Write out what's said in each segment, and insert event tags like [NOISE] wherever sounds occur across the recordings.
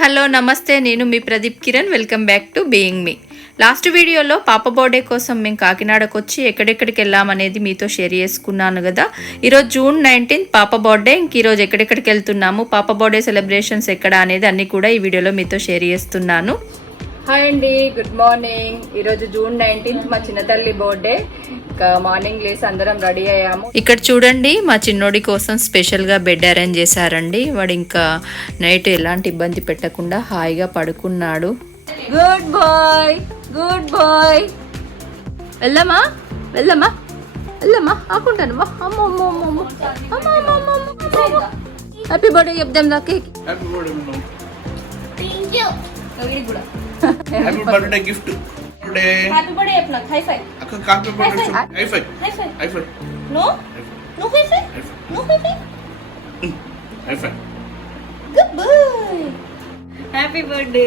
Hello నమస్తే నేను మీ Pradeep Kiran. Welcome back to being me. Last వీడియోలో పాప బర్త్డే కోసం మేము కాకినాడకు వచ్చి ఎక్కడెక్కడికి వెళ్ళామనేది మీతో షేర్ చేసుకున్నాను కదా ఈరోజు జూన్ నైన్టీన్త్ పాప బర్త్డే. ఇంక ఈరోజు ఎక్కడెక్కడికి వెళ్తున్నాము పాప బర్త్డే సెలబ్రేషన్స్ ఎక్కడ అనేది అన్ని కూడా ఈ వీడియోలో మీతో షేర్ చేస్తున్నాను. హాయ్ అండి గుడ్ మార్నింగ్. ఈరోజు జూన్ నైన్టీన్త్ మా చిన్న తల్లి బర్త్డే. ఇంకా మార్నింగ్ లేసి అందరం రెడీ అయ్యాము. ఇక్కడ చూడండి మా చిన్నోడి కోసం స్పెషల్గా బెడ్ అరేంజ్ చేశారండి. వాడు ఇంకా నైట్ ఎలాంటి ఇబ్బంది పెట్టకుండా హాయిగా పడుకున్నాడు. Good boy good boy. వెళ్ళమ్మా వెళ్ళమ్మా వెళ్ళమ్మా ఆకుంటాను హ్యాపీ బర్త్డే చెప్దాం నా హ్యాపీ బర్త్డే కూడా. Happy birthday gift birthday happy birthday చెప్పు నాకు హై ఫై అక్క happy birthday high five high five high five no నువ్వు హై ఫై నువ్వు high five high five good boy happy birthday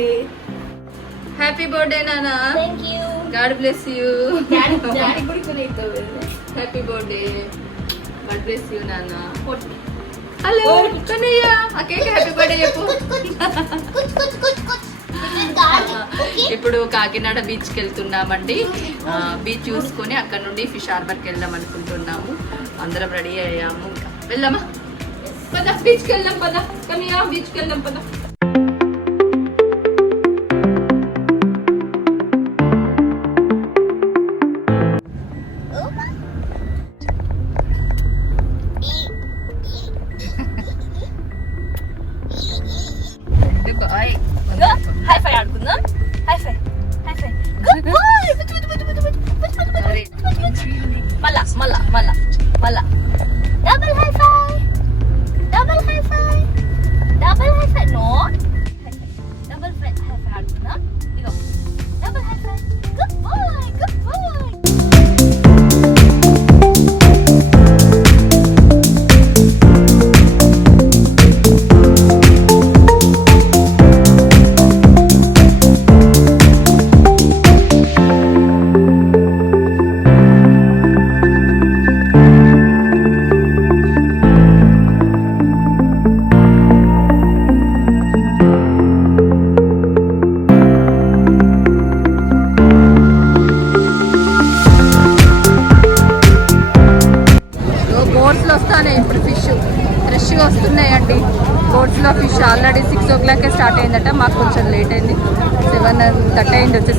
happy birthday నానా thank you God bless you daddy daddy కూడా కొనేస్తావు happy birthday God bless you నాన్న కొట్టి hello Kannayya ఆ cake happy birthday చెప్పు ఇప్పుడు కాకినాడ బీచ్కి వెళ్తున్నామండి. బీచ్ చూసుకొని అక్కడ నుండి ఫిష్ హార్బర్కి వెళ్దాం అనుకుంటున్నాము. అందరం రెడీ అయ్యాము. వెళ్దామా పద బీచ్కి వెళ్దాం పద. కానీ బీచ్కి వెళ్దాం పదా.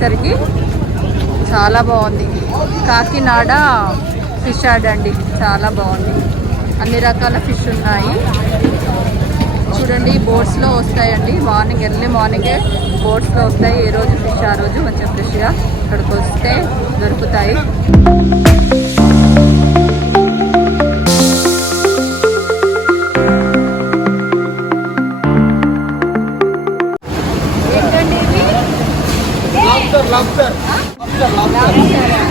వచ్చేసరికి చాలా బాగుంది. కాకినాడ ఫిష్ యాడ్ అండి. చాలా బాగుంది. అన్ని రకాల ఫిష్ ఉన్నాయి. చూడండి బోట్స్లో వస్తాయండి. మార్నింగ్ ఎర్లీ మార్నింగే బోట్స్లో వస్తాయి. ఏ రోజు ఫిష్ ఆ రోజు మంచిగా ఫ్రెష్గా ఇక్కడికి వస్తే దొరుకుతాయి. Yeah.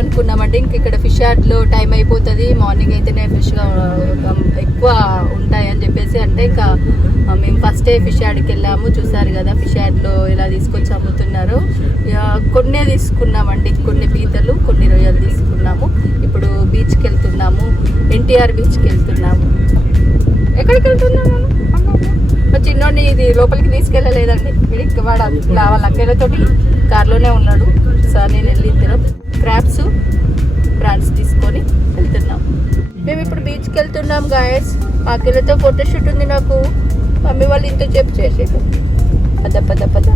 అనుకున్నామంటే ఇంక ఇక్కడ ఫిష్ యార్డ్లో టైం అయిపోతుంది. మార్నింగ్ అయితేనే ఫిష్గా ఎక్కువ ఉంటాయని చెప్పేసి అంటే ఇంకా మేము ఫస్ట్ డే ఫిష్ యార్డ్కి వెళ్ళాము. చూసారు కదా ఫిష్ యార్డ్లో ఇలా తీసుకొచ్చి అమ్ముతున్నారు. ఇక కొన్నే తీసుకున్నామండి. కొన్ని పీతలు కొన్ని రొయ్యలు తీసుకున్నాము. ఇప్పుడు బీచ్కి వెళ్తున్నాము. ఎన్టీఆర్ బీచ్కి వెళ్తున్నాము. ఎక్కడికి వెళ్తున్నాము మా చిన్నోడిని ఇది లోపలికి తీసుకెళ్ళలేదండి. వీడికి వాడు రావాలి అక్కలతోటి కార్లోనే ఉన్నాడు. సార్ నేను వెళ్ళి ఇద్దరం క్రాప్స్ ప్రాన్స్ తీసుకొని వెళ్తున్నాం. మేము ఇప్పుడు బీచ్కి వెళ్తున్నాం గాయస్ మా అక్కలతో ఫోటోషూట్ ఉంది నాకు. మమ్మీ వాళ్ళు ఇంత చెప్పు చేసేది పద పద పద.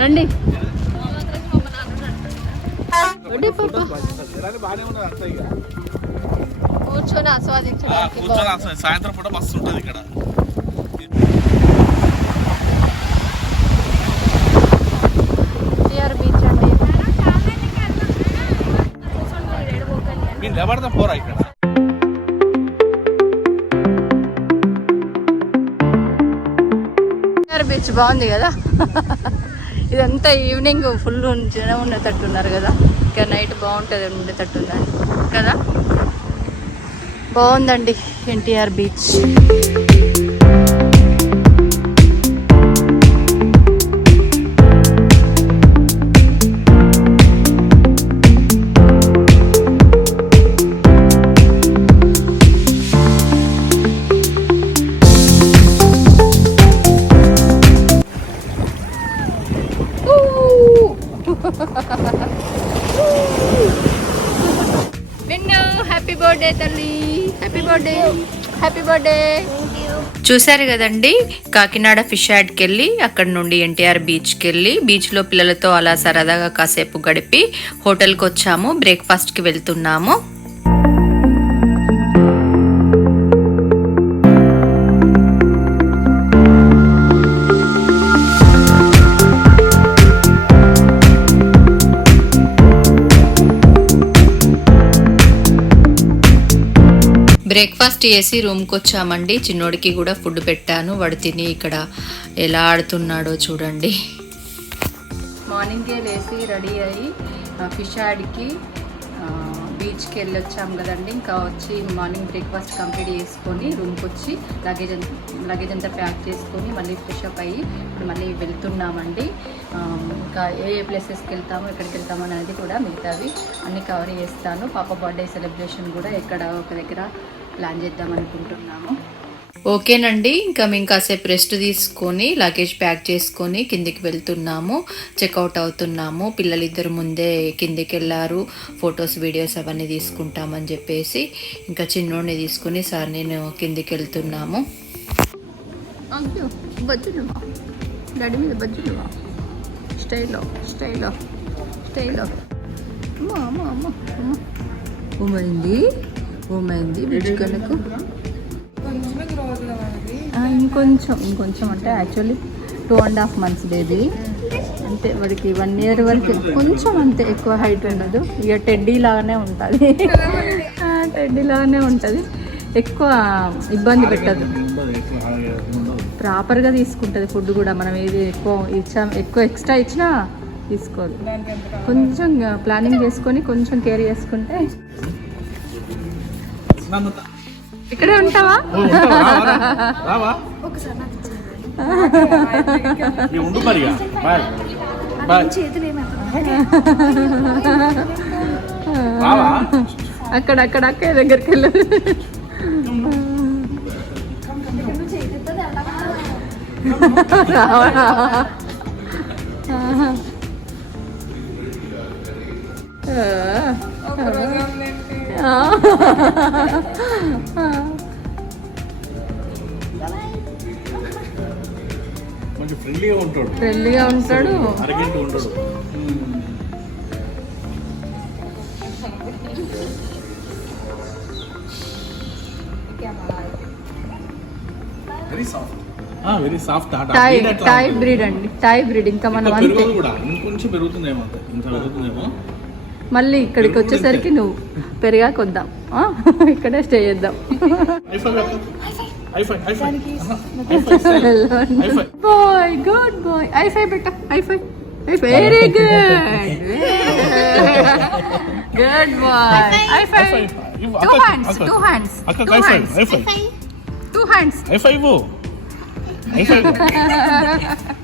రండి. కూర్చొని ఆస్వాదించడానికి సాయంత్రం పూట మస్తు ఉంటుంది ఇక్కడ టిఆర్ బీచ్ అండి మీరు పోరా ఇక్కడ. బీచ్ బాగుంది కదా? ఇదంతా ఈవినింగ్ ఫుల్ జనం ఉండేటట్టున్నారు కదా? ఇంకా నైట్ బాగుంటుంది ఉండేటట్టుందండి కదా? బాగుందండి ఎన్టీఆర్ బీచ్ బర్త్డే తల్లి. హ్యాపీ బర్త్డే హ్యాపీ బర్త్డే చూశారు కదండి? కాకినాడ ఫిష్ యాడ్కి వెళ్ళి అక్కడ నుండి ఎన్టీఆర్ బీచ్కి వెళ్ళి బీచ్లో పిల్లలతో అలా సరదాగా కాసేపు గడిపి హోటల్కి వచ్చాము బ్రేక్ఫాస్ట్కి వెళ్తున్నాము. బ్రేక్ఫాస్ట్ చేసి రూమ్కి వచ్చామండి చిన్నోడికి కూడా ఫుడ్ పెట్టాను. వాడు తిని ఇక్కడ ఎలా ఆడుతున్నాడో చూడండి. మార్నింగే లేచి రెడీ అయ్యి ఫిష్ యాడ్కి బీచ్కి వెళ్ళి వచ్చాం కదండి. ఇంకా వచ్చి మార్నింగ్ బ్రేక్ఫాస్ట్ కంప్లీట్ చేసుకొని రూమ్కి వచ్చి లగేజ్ లగేజ్ అంతా ప్యాక్ చేసుకొని మళ్ళీ ఫ్రెష్ అప్ అయ్యి ఇప్పుడు మళ్ళీ వెళ్తున్నామండి. ఇంకా ఏ ఏ ప్లేసెస్కి వెళ్తాము ఎక్కడికి వెళ్తాము అనేది కూడా మిగతావి అన్ని కవర్ చేస్తాను. పాప బర్త్డే సెలబ్రేషన్ కూడా ఎక్కడ ఒక దగ్గర ప్లాన్ చేద్దాం అనుకుంటున్నాము. ఓకేనండి ఇంకా మేము కాసేపు రెస్ట్ తీసుకొని లగేజ్ ప్యాక్ చేసుకొని కిందికి వెళ్తున్నాము. చెక్అవుట్ అవుతున్నాము. పిల్లలిద్దరు ముందే కిందికి వెళ్ళారు ఫొటోస్ వీడియోస్ అవన్నీ తీసుకుంటామని చెప్పేసి ఇంకా చిన్నోడిని తీసుకుని సార్ నేను కిందికి వెళ్తున్నాము డాడీ మీద బజ్జులు స్టైలో స్టైలో స్టైలో అమ్మో అమ్మో అమ్మో అమ్మో. ఉమైంది ఉమైంది బుజ్జుకలకు ఇంకొంచెం ఇంకొంచెం అంటే actually two and half months baby అంటే వాడికి వన్ ఇయర్ వరకు కొంచెం అంతే ఎక్కువ హైట్ ఉండదు. ఇక టెడ్డీ లాగానే ఉంటుంది. టెడ్డీ లాగానే ఉంటుంది. ఎక్కువ ఇబ్బంది పెట్టదు. ప్రాపర్గా తీసుకుంటుంది ఫుడ్ కూడా. మనం ఏది ఎక్కువ ఇచ్చాం ఎక్కువ ఎక్స్ట్రా ఇచ్చినా తీసుకోదు. కొంచెం ప్లానింగ్ చేసుకొని కొంచెం కేర్ చేసుకుంటే ఇక్కడే ఉంటావా? రావా ఉండు మరి. బాయ్. బాయ్. అక్కడ అక్కడ అక్క దగ్గరికి వెళ్ళు రావా ఫ్రెండ్లీగా ఉంటాడు. ఫ్రెండ్లీగా ఉంటాడు. అరగంట ఉంటాడు. Very soft very soft toy toy breed అండి. టై బ్రీడ్ ఇంకా మనం అంతే. పెరుగుతుంది కూడా. ఇంకొంచెం పెరుగుతుందేమో ఇంత పెరుగుతుందేమో. మళ్ళీ ఇక్కడికి వచ్చేసరికి నువ్వు పెరిగాక వద్దాం ఆ? ఇక్కడే స్టే చేద్దాం. High five high five high five high five high five boy good boy high five బెట్ట high five very good good boy high five two hands two hands అక్క two high five hands high five two hands high five ఇవ్వు. ఐఫై [LAUGHS]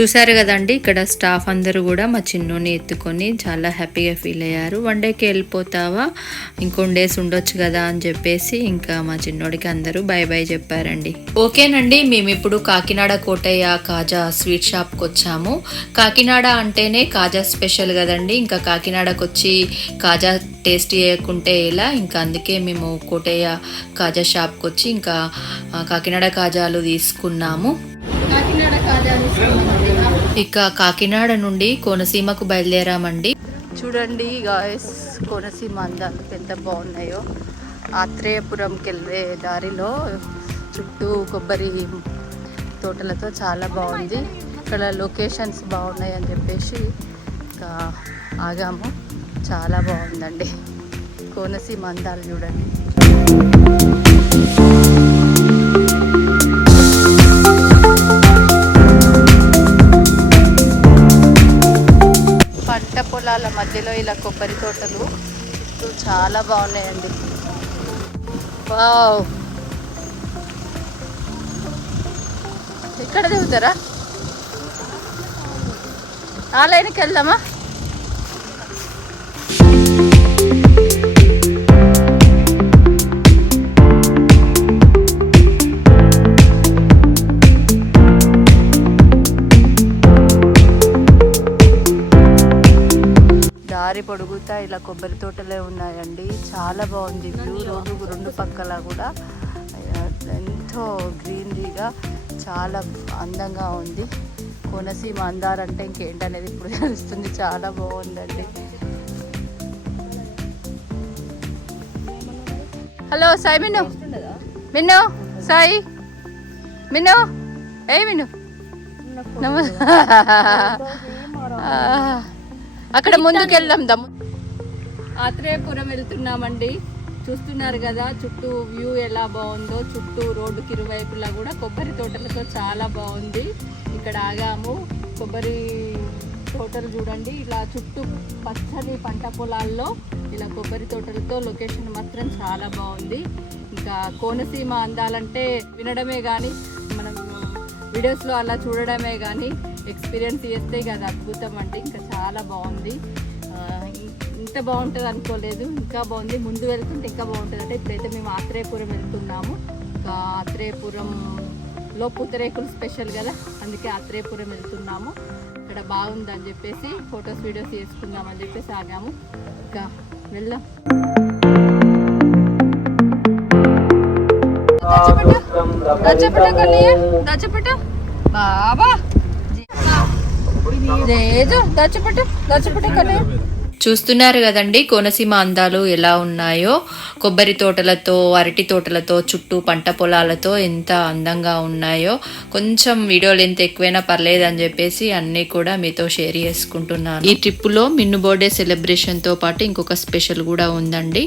చూశారు కదండి ఇక్కడ staff అందరూ కూడా మా చిన్నోని ఎత్తుకొని చాలా హ్యాపీగా ఫీల్ అయ్యారు. వన్ డేకి వెళ్ళిపోతావా? ఇంకొన్ని డేస్ ఉండొచ్చు కదా అని చెప్పేసి ఇంకా మా చిన్నోడికి అందరూ బై బై చెప్పారండి. ఓకేనండి మేము ఇప్పుడు కాకినాడ కోటయ్య కాజా స్వీట్ షాప్కి వచ్చాము. కాకినాడ అంటేనే కాజా స్పెషల్ కదండి ఇంకా కాకినాడకు వచ్చి కాజా టేస్ట్ చేయకుంటే ఎలా? ఇంకా అందుకే మేము కోటయ్య కాజా షాప్కి వచ్చి ఇంకా కాకినాడ కాజాలు తీసుకున్నాము. ఇక కాకినాడ నుండి కోనసీమకు బయలుదేరామండి. చూడండి గాయస్ కోనసీమ అందాలు ఎంత బాగున్నాయో. ఆత్రేయపురంకి వెళ్ళే దారిలో చుట్టూ కొబ్బరి తోటలతో చాలా బాగుంది. ఇక్కడ లొకేషన్స్ బాగున్నాయి అని చెప్పేసి ఇంకా ఆగాము. చాలా బాగుందండి. కోనసీమ అందాలు చూడండి. పొలాల మధ్యలో ఇలా కొబ్బరి తోటలు. చుట్టూ చాలా బాగున్నాయండి. వావ్. ఇక్కడ దిగుతారా? ఆ లైన్కి వెళ్దామా? దారి పొడుగుతా ఇలా కొబ్బరి తోటలే ఉన్నాయండి. చాలా బాగుంది వ్యూ. రోడ్డు రెండు పక్కల కూడా. ఎంతో గ్రీనరీగా చాలా అందంగా ఉంది. కోనసీమ అందారంటే ఇంకేంటనేది ఇప్పుడు తెలుస్తుంది. చాలా బాగుందండి. హలో సాయి మిన్ను. మిన్ను సాయి. మిన్ను. ఏ మిన్ను. నమ అక్కడ ముందుకు వెళ్దాం ఆత్రేయపురం వెళ్తున్నామండి. చూస్తున్నారు కదా చుట్టూ వ్యూ ఎలా బాగుందో చుట్టూ రోడ్డుకి ఇరువైపులా కూడా కొబ్బరి తోటలతో చాలా బాగుంది. ఇక్కడ ఆగాము. కొబ్బరి తోటలు చూడండి. ఇలా చుట్టూ పచ్చని పంట పొలాల్లో ఇలా కొబ్బరి తోటలతో లొకేషన్ మాత్రం చాలా బాగుంది. ఇంకా కోనసీమ అందాలంటే వినడమే కానీ మనం వీడియోస్లో అలా చూడడమే కానీ ఎక్స్పీరియన్స్ చేస్తే అది అద్భుతం అండి. ఇంకా చాలా బాగుంది. ఇంత బాగుంటుంది అనుకోలేదు. ఇంకా బాగుంది. ముందు వెళ్తుంటే ఇంకా బాగుంటుంది అంటే ఇప్పుడైతే మేము ఆత్రేయపురం వెళ్తున్నాము. ఇంకా ఆత్రేయపురంలో పూతరేకులు స్పెషల్ కదా అందుకే ఆత్రేయపురం వెళ్తున్నాము. ఇక్కడ బాగుందని చెప్పేసి ఫొటోస్ వీడియోస్ చేసుకుందాం అని చెప్పేసి ఆగాము. ఇంకా వెళ్దాం. దచ్చపట కన్నయ్య దచ్చపట బాబా! చూస్తున్నారు కదండి కోనసీమ అందాలు ఎలా ఉన్నాయో కొబ్బరి తోటలతో అరటి తోటలతో చుట్టూ పంట పొలాలతో ఎంత అందంగా ఉన్నాయో. కొంచెం వీడియో లెంత్ ఎక్కువైనా పర్లేదు అని చెప్పేసి అన్నీ కూడా మీతో షేర్ చేసుకుంటున్నాను. ఈ ట్రిప్పులో మిన్ను బర్త్డే సెలబ్రేషన్తో పాటు ఇంకొక స్పెషల్ కూడా ఉందండి.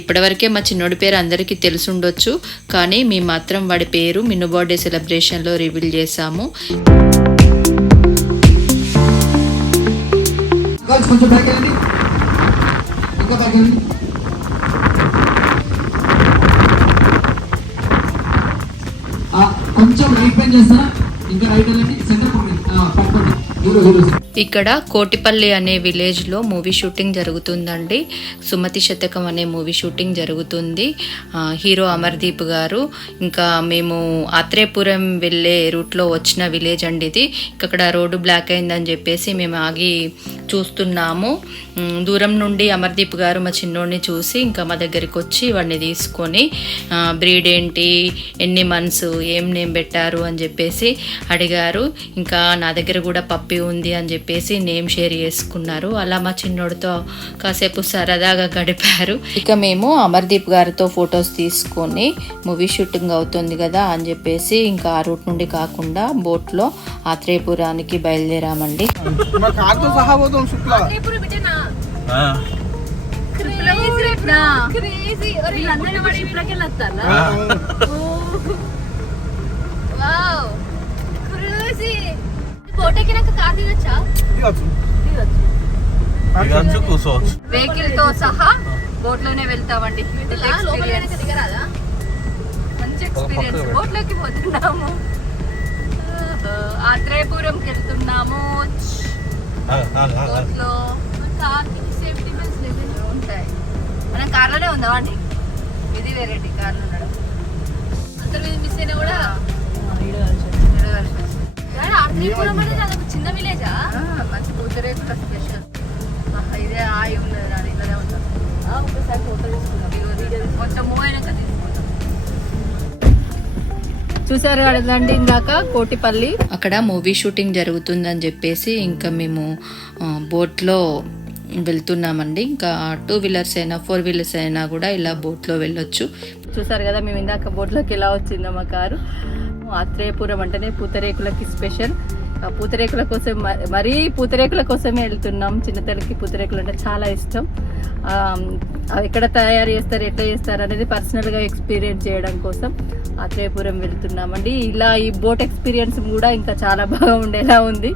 ఇప్పటివరకే మా చిన్నోడి పేరు అందరికీ తెలుసుండొచ్చు కానీ మేము మాత్రం వాడి పేరు మిన్ను బర్త్డే సెలబ్రేషన్లో రివీల్ చేశాము. గర్ల్స్ కొంచెం బ్యాక్ వెళ్ళండి. ఇంకా బ్యాక్ వెళ్ళండి. కొంచెం రైట్ పైన చేస్తారా? ఇంకా రైట్ వెళ్ళండి. సెంటర్ ఇక్కడ కోటిపల్లి అనే విలేజ్లో మూవీ షూటింగ్ జరుగుతుందండి. సుమతి శతకం అనే మూవీ షూటింగ్ జరుగుతుంది. హీరో అమర్దీప్ గారు ఇంకా మేము ఆత్రేయపురం వెళ్ళే రూట్లో వచ్చిన విలేజ్ అండి ఇది. ఇక్కడ రోడ్డు బ్లాక్ అయిందని చెప్పేసి మేము ఆగి చూస్తున్నాము. దూరం నుండి అమర్దీప్ గారు మా చిన్నోడిని చూసి ఇంకా మా దగ్గరికి వచ్చి వాడిని తీసుకొని బ్రీడ్ ఏంటి ఎన్ని మంత్స్ ఏం నేమ్ పెట్టారు అని చెప్పేసి అడిగారు. ఇంకా నా దగ్గర కూడా పప్పి ఉంది అని చెప్పేసి నేమ్ షేర్ చేసుకున్నారు. అలా మా చిన్నోడితో కాసేపు సరదాగా గడిపారు. ఇక మేము అమర్దీప్ గారితో ఫొటోస్ తీసుకొని మూవీ షూటింగ్ అవుతుంది కదా అని చెప్పేసి ఇంకా ఆ రూట్ నుండి కాకుండా బోట్లో ఆత్రేయపురానికి బయలుదేరామండి. కూర్చోవచ్చు. వెహికల్తో సహా బోట్లోనే వెళ్తామండి లోపల వెనక దిగరాదా? మంచి ఎక్స్పీరియన్స్ బోట్లోకి పోతున్నాము. ఆత్రేయపురంకి వెళ్తున్నాము. బోట్ ఉంటాయి. మనం కార్లోనే ఉందాం అండి? ఇది వెరైటీ కార్లో ఉండడం. మీద మిస్ అయినా కూడా చిన్న విలేజా ఆ, మంచి పూతరేకుల స్పెషల్ ఇదే ఆయి ఉన్నది అది ఇలానే ఉంటాం. ఒకసారి ఫోటో తీసుకున్నాం కొంచెం మూవ్ అయినాక తీసుకుంటాం చూసారు కదండి ఇందాక కోటిపల్లి? అక్కడ మూవీ షూటింగ్ జరుగుతుందని చెప్పేసి ఇంకా మేము బోట్లో వెళ్తున్నామండి. ఇంకా టూ వీలర్స్ అయినా ఫోర్ వీలర్స్ అయినా కూడా ఇలా బోట్లో వెళ్ళొచ్చు. చూసారు కదా మేము ఇందాక బోట్లోకి ఎలా వచ్చిందో మా కారు. ఆత్రేయపురం అంటేనే పూతరేకులకి స్పెషల్. ఆ పూతరేకుల కోసం మ- మరీ పూతరేకుల కోసమే వెళ్తున్నాం. చిన్నతలకి పూతరేకులు అంటే చాలా ఇష్టం. అవి ఎక్కడ తయారు చేస్తారు ఎట్లా చేస్తారు అనేది పర్సనల్గా ఎక్స్పీరియన్స్ చేయడం కోసం ఆత్రేయపురం వెళ్తున్నామండి. ఇలా ఈ బోట్ ఎక్స్పీరియన్స్ కూడా ఇంకా చాలా బాగా ఉండేలా ఉంది.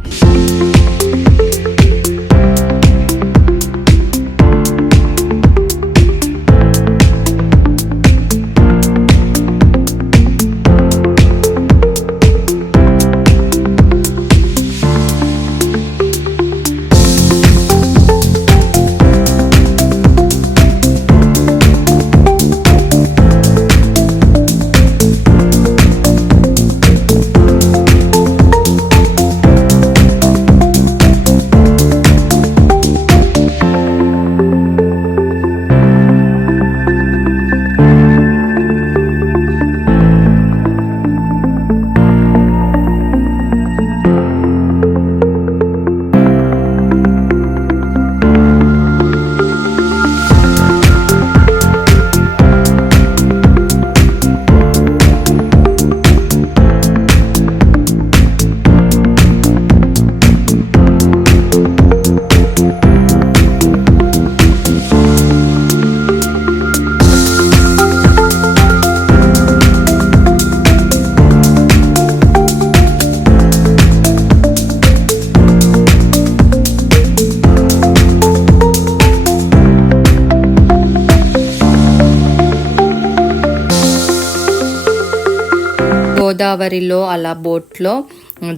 గోదావరిలో అలా బోట్లో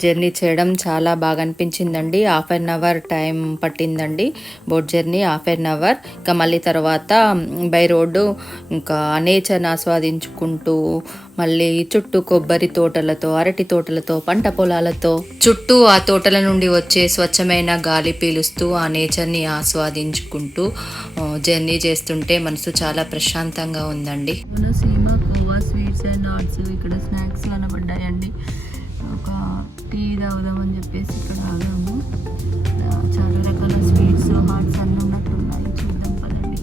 జర్నీ చేయడం చాలా బాగా అనిపించిందండి. హాఫ్ అన్ అవర్ టైం పట్టిందండి boat journey half an hour. ఇంకా మళ్ళీ తర్వాత బై రోడ్డు ఇంకా నేచర్ని ఆస్వాదించుకుంటూ మళ్ళీ చుట్టూ కొబ్బరి తోటలతో అరటి తోటలతో పంట పొలాలతో చుట్టూ ఆ తోటల నుండి వచ్చే స్వచ్ఛమైన గాలి పీలుస్తూ ఆ నేచర్ని ఆస్వాదించుకుంటూ జర్నీ చేస్తుంటే మనసు చాలా ప్రశాంతంగా ఉందండి. సీమ కోవా స్వీట్స్ అండ్ ఆర్ట్స్ ఇక్కడ స్నాక్స్ కనబడ్డాయండి ఒక టీ తాగుదామని చెప్పేసి ఇక్కడ ఆగాము. చాలా రకాల స్వీట్స్ హాట్స్ అన్నీ ఉన్నట్టున్నాయి. చూద్దాం పదండి.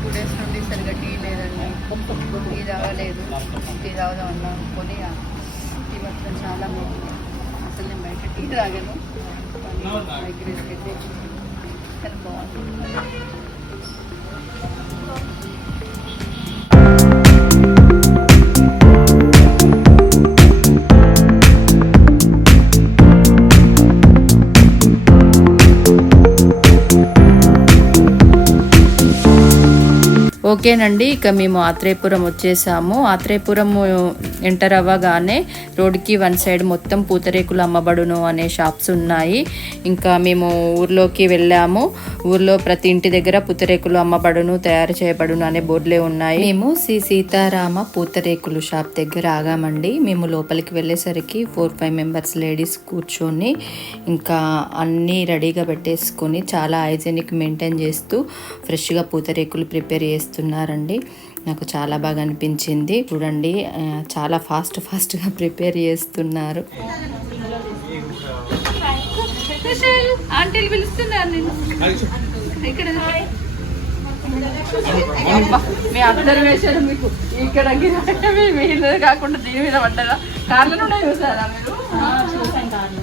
టూ డేస్ నుండి సరిగ్గా టీ లేదండి. టీ తాగలేదు. టీ తాగుదాం అన్నా కొని టీ మాత్రం చాలా బాగుంది అసలు నేను బయట టీ తాగాను మైగ్రేన్ అయితే కానీ బాగుంది ఓకేనండి. ఇక మేము ఆత్రేయపురం వచ్చేసాము. ఆత్రేయపురం ఎంటర్ అవ్వగానే రోడ్డుకి వన్ సైడ్ మొత్తం పూతరేకులు అమ్మబడును అనే షాప్స్ ఉన్నాయి. ఇంకా మేము ఊర్లోకి వెళ్ళాము. ఊర్లో ప్రతి ఇంటి దగ్గర పూతరేకులు అమ్మబడును తయారు చేయబడును అనే బోర్డులే ఉన్నాయి. మేము శ్రీ సీతారామ పూతరేకులు షాప్ దగ్గర ఆగామండి. మేము లోపలికి వెళ్ళేసరికి ఫోర్ ఫైవ్ మెంబర్స్ లేడీస్ కూర్చొని ఇంకా అన్నీ రెడీగా పెట్టేసుకొని చాలా హైజీనిక్ మెయింటైన్ చేస్తూ ఫ్రెష్గా పూతరేకులు ప్రిపేర్ చేస్తున్నాం చేస్తున్నారండి. నాకు చాలా బాగా అనిపించింది. చూడండి చాలా ఫాస్ట్ ఫాస్ట్గా ప్రిపేర్ చేస్తున్నారు. మీ అందరి వేశారు మీకు ఇక్కడ మీద కాకుండా దీని మీద పడ్డదా? కార్ల నుండే చూసారా మీరు? చూసాం కార్లు.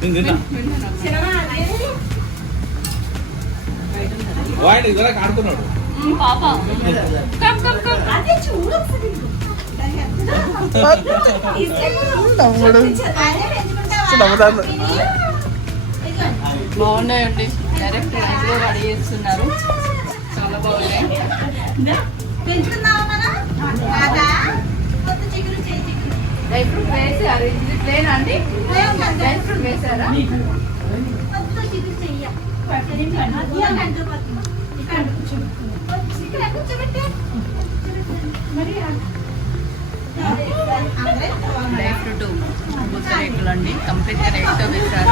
నేను తిన్నా వాడు ఇద్దరు ఆడుతున్నాడు పాప కమ్ కమ్ కమ్ అదే చూడు బాగున్నాయండి. డైరెక్ట్ ఇంట్లో రెడీ చేస్తున్నారు. చాలా బాగున్నాయి. డ్రై ఫ్రూట్ వేసారు. ఇది ప్లేన్ అండి? డ్రై ఫ్రూట్ అండి కంప్లీట్గా రైట్తో వేశారు.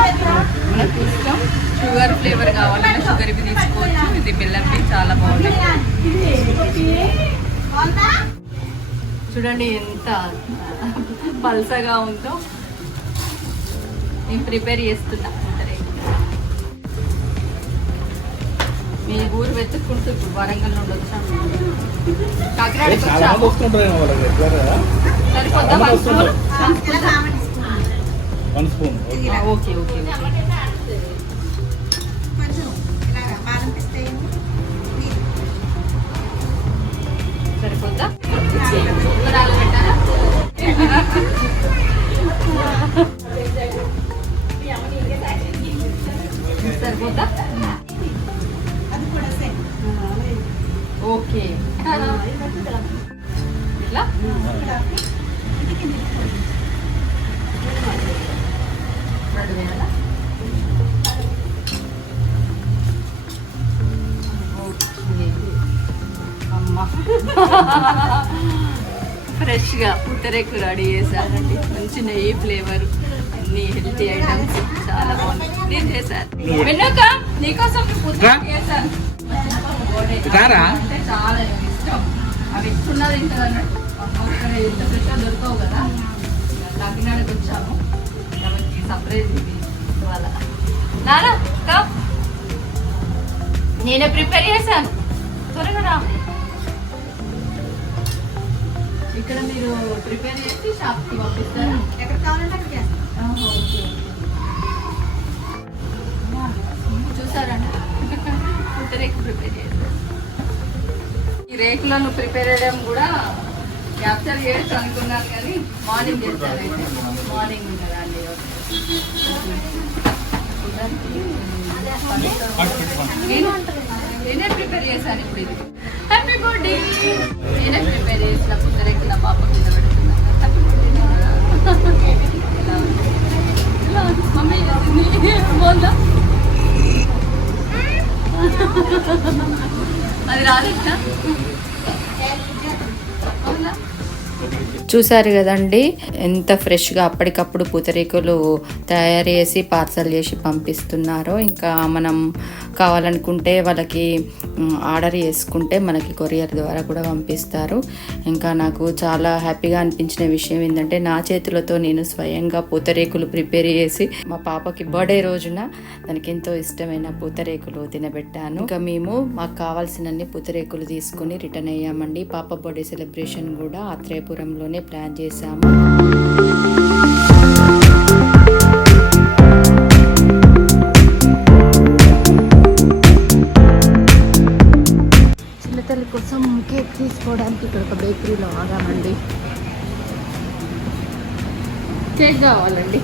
మనకు ఇష్టం. షుగర్ ఫ్లేవర్ కావాలంటే షుగర్ ఇవి తీసుకోవచ్చు. ఇది బెల్లంకి చాలా బాగుంది చూడండి ఎంత పల్సగా ఉందో. నేను ప్రిపేర్ చేస్తున్నా. మీ ఊరు వెతుక్కుంటూ ఇప్పుడు వరంగల్ నుండి వచ్చాము. కాకినాడకి వచ్చాము. సరిపోద్దా? One spoon. ఓకే ఓకే సరిపోద్దా? సరిపోద్దా? ఓకే. ఇట్లా రెండు వేయాలా ఓకే అమ్మా [LAUGHS] ఫ్రెష్గా పుట్టరేకు రెడీ చేశానండి మంచి నెయ్యి ఫ్లేవర్. అన్ని హెల్తీ ఐటమ్స్. చాలా బాగుంది. నేను చేశాను. వెన్నక నీకోసం చేశాను. చాలా ఇష్టం. అవి ఇస్తున్నది ఇక్కడ ఎంత ఫ్రెష్గా దొరకవు కదా. కాకినాడకి వచ్చాము. సర్ప్రైజ్ ఇది ఇవాళ నానా ప్రిపేర్ చేశాను. త్వరగా రా. ఇక్కడ మీరు ప్రిపేర్ చేసి షాప్కి పంపిస్తారా? ఎక్కడ కావాలంటే అక్కడ చేస్తాం ఆహా, ఓకే, ఓకే. చూసారండి రేకు ప్రిపేర్ చేశారు ఈ రేకులను ప్రిపేర్ చేయడం కూడా క్యాప్చర్ చేయొచ్చు అనుకున్నాను కానీ మార్నింగ్ చేస్తారు అయితే. మార్నింగ్ కదా అండి నేను నేనే ప్రిపేర్ చేశాను ఇప్పుడు ఇది హ్యాపీ బర్త్డే నేనే ప్రిపేర్ చేసిన పుట్టరేకు నా పాప మీద పెడుతున్నాను హ్యాపీ బర్త్డే మమ్మీ బాగుందా అది రాలేక అవునా చూసారు కదండి ఎంత ఫ్రెష్గా అప్పటికప్పుడు పూతరేకులు తయారు చేసి పార్సల్ చేసి పంపిస్తున్నారో. ఇంకా మనం కావాలనుకుంటే వాళ్ళకి ఆర్డర్ చేసుకుంటే మనకి కొరియర్ ద్వారా కూడా పంపిస్తారు. ఇంకా నాకు చాలా హ్యాపీగా అనిపించిన విషయం ఏంటంటే నా చేతులతో నేను స్వయంగా పూతరేకులు ప్రిపేర్ చేసి మా పాపకి బర్త్డే రోజున తనకి ఎంతో ఇష్టమైన పూతరేకులు తినబెట్టాను. ఇంకా మేము మాకు కావాల్సినన్ని పూతరేకులు తీసుకుని రిటర్న్ అయ్యామండి. పాప బర్త్డే సెలబ్రేషన్ కూడా ఆత్రేయపురంలోనే ప్లాన్ చేశాము. కావాలండి.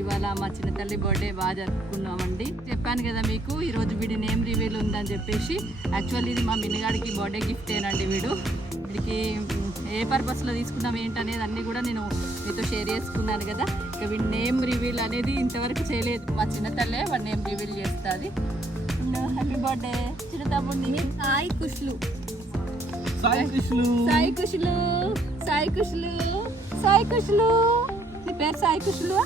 ఇవాళ మా చిన్న తల్లి బర్త్డే బాగా జరుపుకున్నామండి. చెప్పాను కదా మీకు ఈరోజు వీడి నేమ్ రివీల్ ఉందని చెప్పేసి. యాక్చువల్లీ ఇది మా మిన్నగాడికి బర్త్డే గిఫ్టేనండి వీడు. వీడికి ఏ పర్పస్లో తీసుకున్నాం ఏంటనేది అన్నీ కూడా నేను మీతో షేర్ చేసుకున్నాను కదా. ఇక వీడి నేమ్ రివీల్ అనేది ఇంతవరకు చేయలేదు. మా చిన్న తల్లే వాడి నేమ్ రివీల్ చేస్తుంది. హ్యాపీ బర్త్డే చిన్న తమ్ముడిని. సాయి కుష్లు. సాయి కృష్ణులు సాయి కుషులు. సాయి కుషులు. సాయి కుషులు. నీ పేరు సాయి కుషులు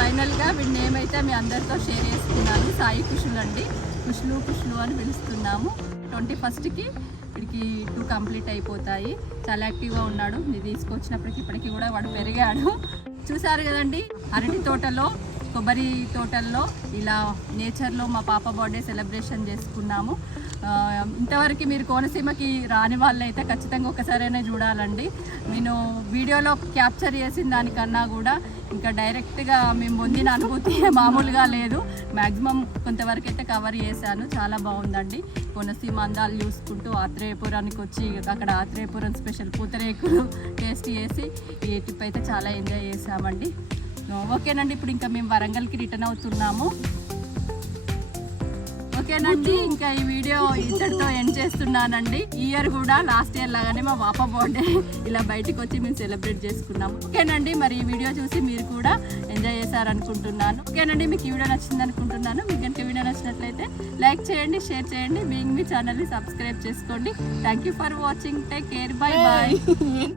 ఫైనల్గా వీడి నేమ్ అయితే మీ అందరితో షేర్ చేసుకున్నాను సాయి కుషులు అండి. కుషులు కుషులు అని పిలుస్తున్నాము. ట్వంటీ ఫస్ట్కి వీడికి టూ కంప్లీట్ అయిపోతాయి. చాలా యాక్టివ్గా ఉన్నాడు. ఇది తీసుకొచ్చినప్పటికి ఇప్పటికి కూడా వాడు పెరిగాడు. చూసారు కదండి అరటి తోటలో కొబ్బరి తోటల్లో ఇలా నేచర్లో మా పాప బర్త్డే సెలబ్రేషన్ చేసుకున్నాము. ఇంతవరకు మీరు కోనసీమకి రాని వాళ్ళైతే ఖచ్చితంగా ఒకసారైనా చూడాలండి. నేను వీడియోలో క్యాప్చర్ చేసిన దానికన్నా కూడా ఇంకా డైరెక్ట్గా మేము పొందిన అనుభూతి [LAUGHS] మామూలుగా లేదు. మ్యాక్సిమం కొంతవరకు అయితే కవర్ చేశాను. చాలా బాగుందండి. కోనసీమ అందాలు చూసుకుంటూ ఆత్రేయపురానికి వచ్చి అక్కడ ఆత్రేయపురం స్పెషల్ పూతరేకులు [LAUGHS] టేస్ట్ చేసి ఈ ట్రిప్ అయితే చాలా ఎంజాయ్ చేసామండి ఓకేనండి ఇప్పుడు ఇంకా మేము వరంగల్కి రిటర్న్ అవుతున్నాము. ఓకేనండి ఇంకా ఈ వీడియో ఇద్దరితో ఎండ్ చేస్తున్నానండి. ఇయర్ కూడా లాస్ట్ ఇయర్ లాగానే మా పాప బర్త్డే ఇలా బయటకు వచ్చి మేము సెలబ్రేట్ చేసుకున్నాము. ఓకేనండి మరి ఈ వీడియో చూసి మీరు కూడా ఎంజాయ్ చేశారనుకుంటున్నాను. ఓకేనండి మీకు ఈ వీడియో నచ్చింది అనుకుంటున్నాను. మీకు కనుక వీడియో నచ్చినట్లయితే లైక్ చేయండి షేర్ చేయండి. బీయింగ్ మీ ఛానల్ని సబ్స్క్రైబ్ చేసుకోండి. Thank you for watching take care bye bye